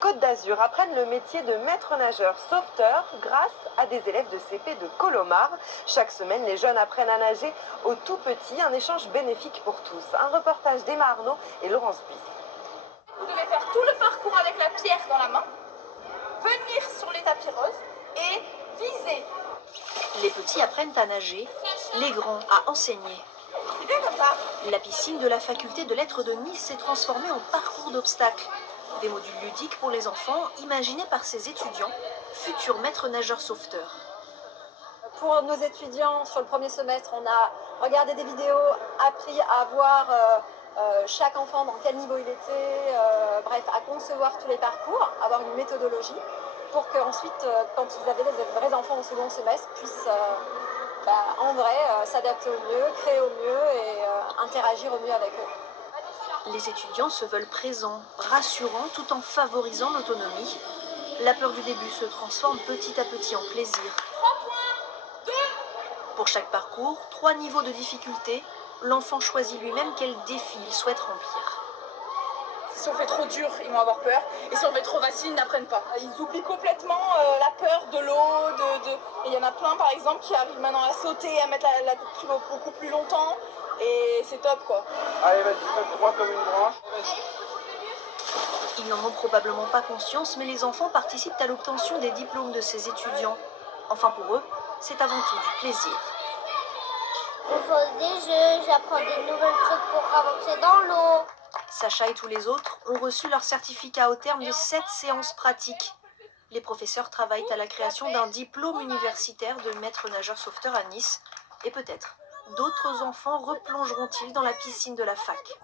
Côte d'Azur apprennent le métier de maître nageur sauveteur grâce à des élèves de CP de Colomar. Chaque semaine, les jeunes apprennent à nager au tout petit, un échange bénéfique pour tous. Un reportage d'Emma Arnaud et Laurence Bis. Vous devez faire tout le parcours avec la pierre dans la main, venir sur les tapis roses et viser. Les petits apprennent à nager, les grands à enseigner. C'est bien comme ça. La piscine de la faculté de lettres de Nice s'est transformée en parcours d'obstacles. Des modules ludiques pour les enfants, imaginés par ces étudiants, futurs maîtres nageurs sauveteurs. Pour nos étudiants, sur le premier semestre, on a regardé des vidéos, appris à voir chaque enfant dans quel niveau il était, bref, à concevoir tous les parcours, avoir une méthodologie pour qu'ensuite, quand ils avaient les vrais enfants au second semestre, puissent en vrai s'adapter au mieux, créer au mieux et interagir au mieux avec eux. Les étudiants se veulent présents, rassurants, tout en favorisant l'autonomie. La peur du début se transforme petit à petit en plaisir. Pour chaque parcours, 3 niveaux de difficulté, l'enfant choisit lui-même quel défi il souhaite remplir. Si on fait trop dur, ils vont avoir peur. Et si on fait trop facile, ils n'apprennent pas. Ils oublient complètement la peur de l'eau. Et il y en a plein, par exemple, qui arrivent maintenant à sauter, à mettre la tête sous l'eau beaucoup plus longtemps. Et c'est top, quoi. Allez, vas-y, fais droit comme une branche. Ils n'en ont probablement pas conscience, mais les enfants participent à l'obtention des diplômes de ces étudiants. Enfin, pour eux, c'est avant tout du plaisir. On fait des jeux, j'apprends des nouvelles trucs pour avancer dans l'eau. Sacha et tous les autres ont reçu leur certificat au terme de 7 séances pratiques. Les professeurs travaillent à la création d'un diplôme universitaire de maître nageur sauveteur à Nice. Et peut-être, d'autres enfants replongeront-ils dans la piscine de la fac.